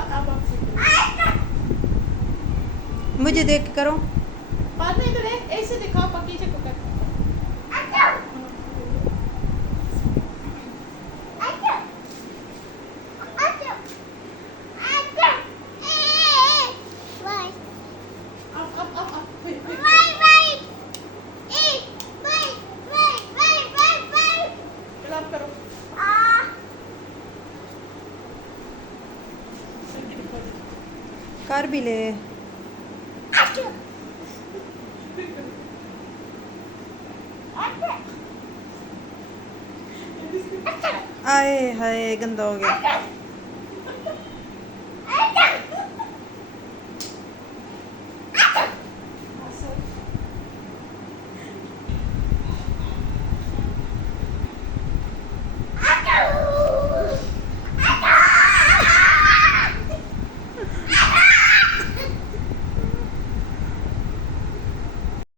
अब आपसे मुझे देख के करो। बाद में इधर है, ऐसे दिखाओ बगीचे को कर। अब क्लैप करो। कर भी ले। आए हाय गंदा हो गया।